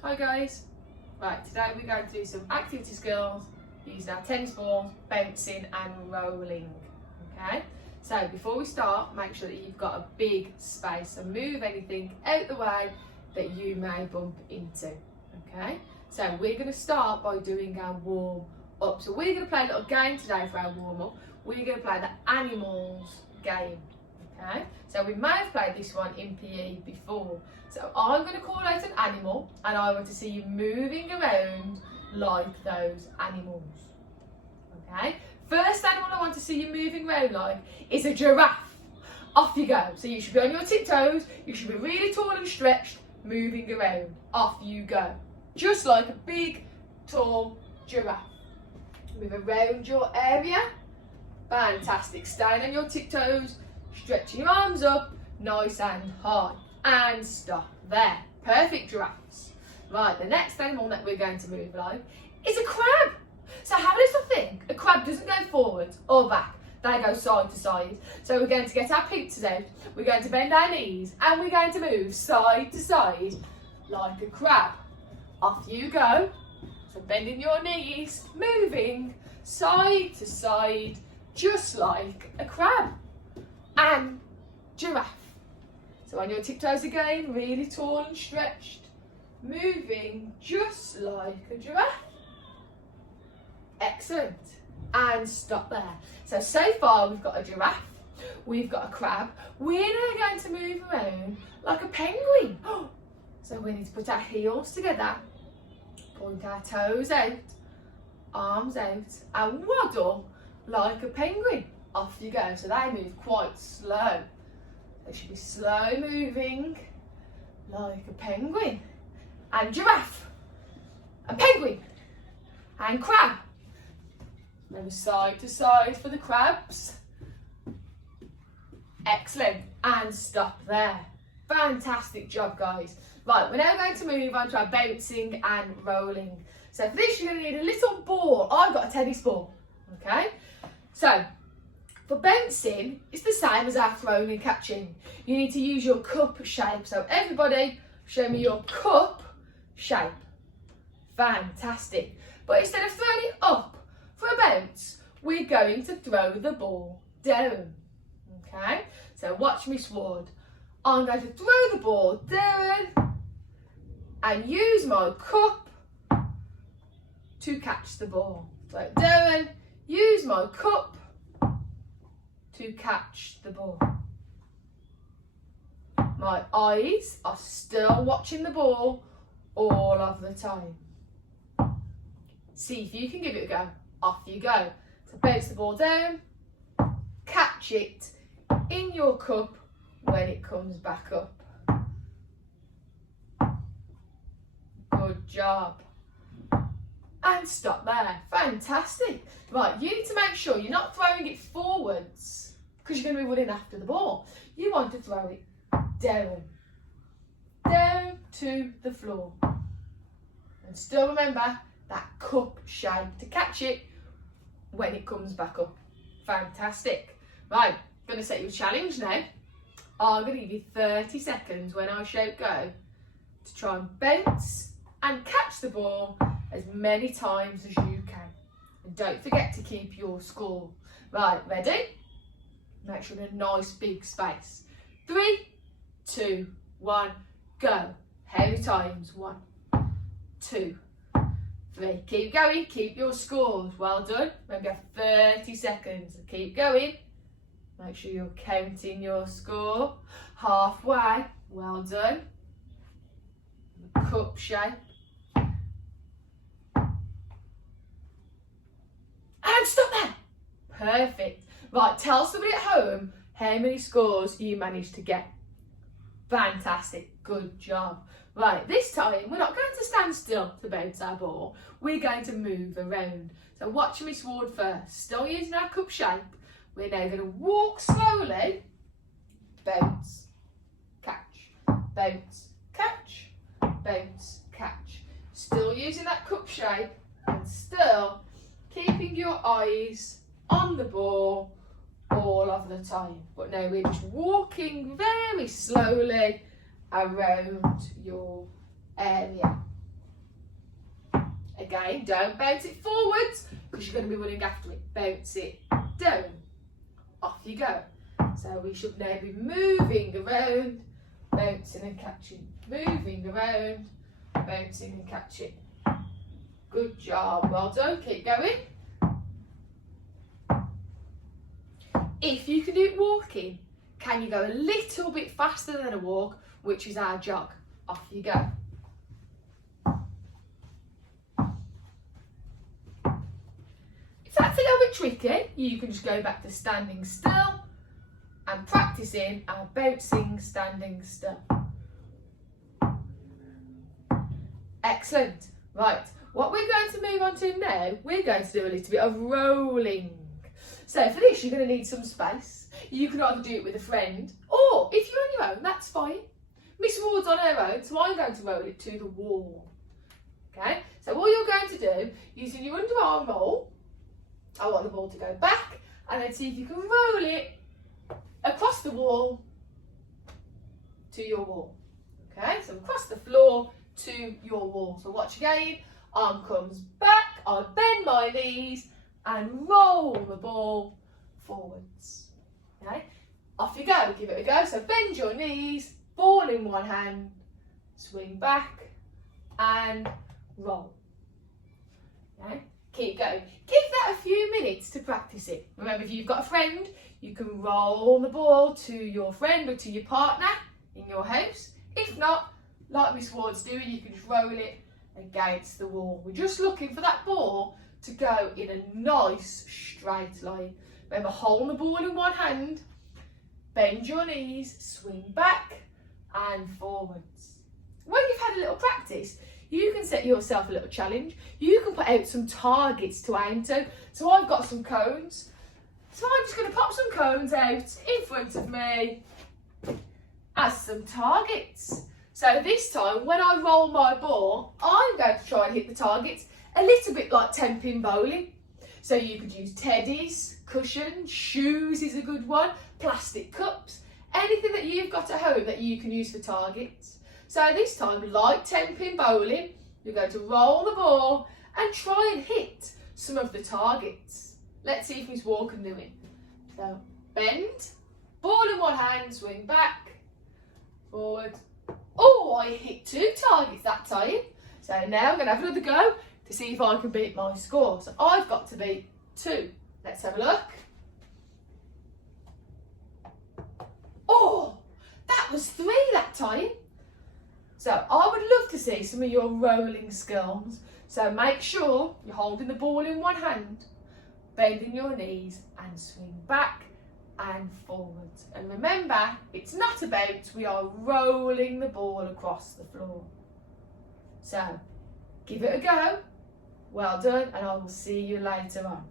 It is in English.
Hi guys. Right, today we're going to do some activity skills using our tennis balls, bouncing and rolling. Okay, so before we start, make sure that you've got a big space and move anything out the way that you may bump into. Okay, so we're going to start by doing our warm up. So we're going to play a little game today for our warm up. We're going to play the animals game. Okay, so we may have played this one in PE before. So I'm going to call out an animal and I want to see you moving around like those animals. Okay, first animal I want to see you moving around like is a giraffe. Off you go. So you should be on your tiptoes, you should be really tall and stretched, moving around. Off you go. Just like a big, tall giraffe. Move around your area. Fantastic. Staying on your tiptoes. Stretching your arms up, nice and high, and stop there. Perfect giraffes. Right, the next animal that we're going to move like is a crab. So have a little think. A crab doesn't go forwards or back, they go side to side. So we're going to get our pincers out, we're going to bend our knees, and we're going to move side to side like a crab. Off you go. So bending your knees, moving side to side, just like a crab. And giraffe. So on your tiptoes again, really tall and stretched, moving just like a giraffe. Excellent. And stop there. So far we've got a giraffe, we've got a crab. We're now going to move around like a penguin. So we need to put our heels together, point our toes out, arms out, and waddle like a penguin. Off you go. So they move quite slow. They should be slow moving like a penguin. And giraffe. And penguin. And crab. Move side to side for the crabs. Excellent. And stop there. Fantastic job, guys. Right, we're now going to move on to our bouncing and rolling. So for this you're going to need a little ball. I've got a tennis ball. Okay. So for bouncing, it's the same as our throwing and catching. You need to use your cup shape. So everybody, show me your cup shape. Fantastic. But instead of throwing it up for a bounce, we're going to throw the ball down. Okay? So watch me sword. I'm going to throw the ball down and use my cup to catch the ball. Throw it down, use my cup to catch the ball. My eyes are still watching the ball all of the time. See if you can give it a go. Off you go. So bounce the ball down, catch it in your cup when it comes back up. Good job. And stop there. Fantastic. Right, you need to make sure you're not throwing it forwards because you're going to be running after the ball. You want to throw it down. Down to the floor. And still remember that cup shape to catch it when it comes back up. Fantastic. Right, going to set you a challenge now. I'm going to give you 30 seconds when I shout go to try and bounce and catch the ball as many times as you can. And don't forget to keep your score. Right, ready? Make sure you're in a nice big space. 3, 2, 1, go. How many times? 1, 2, 3. Keep going, keep your scores. Well done. Maybe have 30 seconds. Keep going. Make sure you're counting your score. Halfway. Well done. Cup shape. And stop there. Perfect. Right, tell somebody at home how many scores you managed to get. Fantastic. Good job. Right, this time we're not going to stand still to bounce our ball. We're going to move around. So watch me sword first. Still using our cup shape. We're now going to walk slowly. Bounce, catch, bounce, catch, bounce, catch. Still using that cup shape and still keeping your eyes on the ball all of the time. But now we're just walking very slowly around your area. Again, don't bounce it forwards because you're going to be running after it. Bounce it down. Off you go. So we should now be moving around, bouncing and catching. Moving around, bouncing and catching. Good job. Well done. Keep going. If you can do it walking, can you go a little bit faster than a walk, which is our jog? Off you go. If that's a little bit tricky, you can just go back to standing still and practicing our bouncing standing still. Excellent. Right, what we're going to move on to now, we're going to do a little bit of rolling. So for this, you're going to need some space. You can either do it with a friend, or if you're on your own, that's fine. Miss Ward's on her own, so I'm going to roll it to the wall. Okay, so all you're going to do, using your underarm roll, I want the ball to go back, and then see if you can roll it across the wall to your wall. Okay, so across the floor to your wall. So watch again, arm comes back, I bend my knees and roll the ball forwards. Okay, off you go, give it a go. So bend your knees, ball in one hand, swing back and roll. Okay, keep going. Give that a few minutes to practice it. Remember, if you've got a friend, you can roll the ball to your friend or to your partner in your house. If not, like Miss Ward's doing, you can just roll it against the wall. We're just looking for that ball to go in a nice straight line. Remember, hold the ball in one hand, bend your knees, swing back and forwards. When you've had a little practice, you can set yourself a little challenge. You can put out some targets to aim to. So I've got some cones. So I'm just going to pop some cones out in front of me as some targets. So this time, when I roll my ball, I'm going to try and hit the targets a little bit like 10-pin bowling. So you could use teddies, cushions, shoes is a good one, plastic cups, anything that you've got at home that you can use for targets. So this time, like 10-pin bowling, you're going to roll the ball and try and hit some of the targets. Let's see if Miss Ward can do it. So bend, ball in one hand, swing back, forward. Oh, I hit 2 targets that time. So now I'm going to have another go to see if I can beat my score. So I've got to beat 2. Let's have a look. Oh, that was 3 that time. So I would love to see some of your rolling skills. So make sure you're holding the ball in one hand, bending your knees and swing back and forwards. And remember, it's not about, we are rolling the ball across the floor. So give it a go. Well done, and I will see you later on.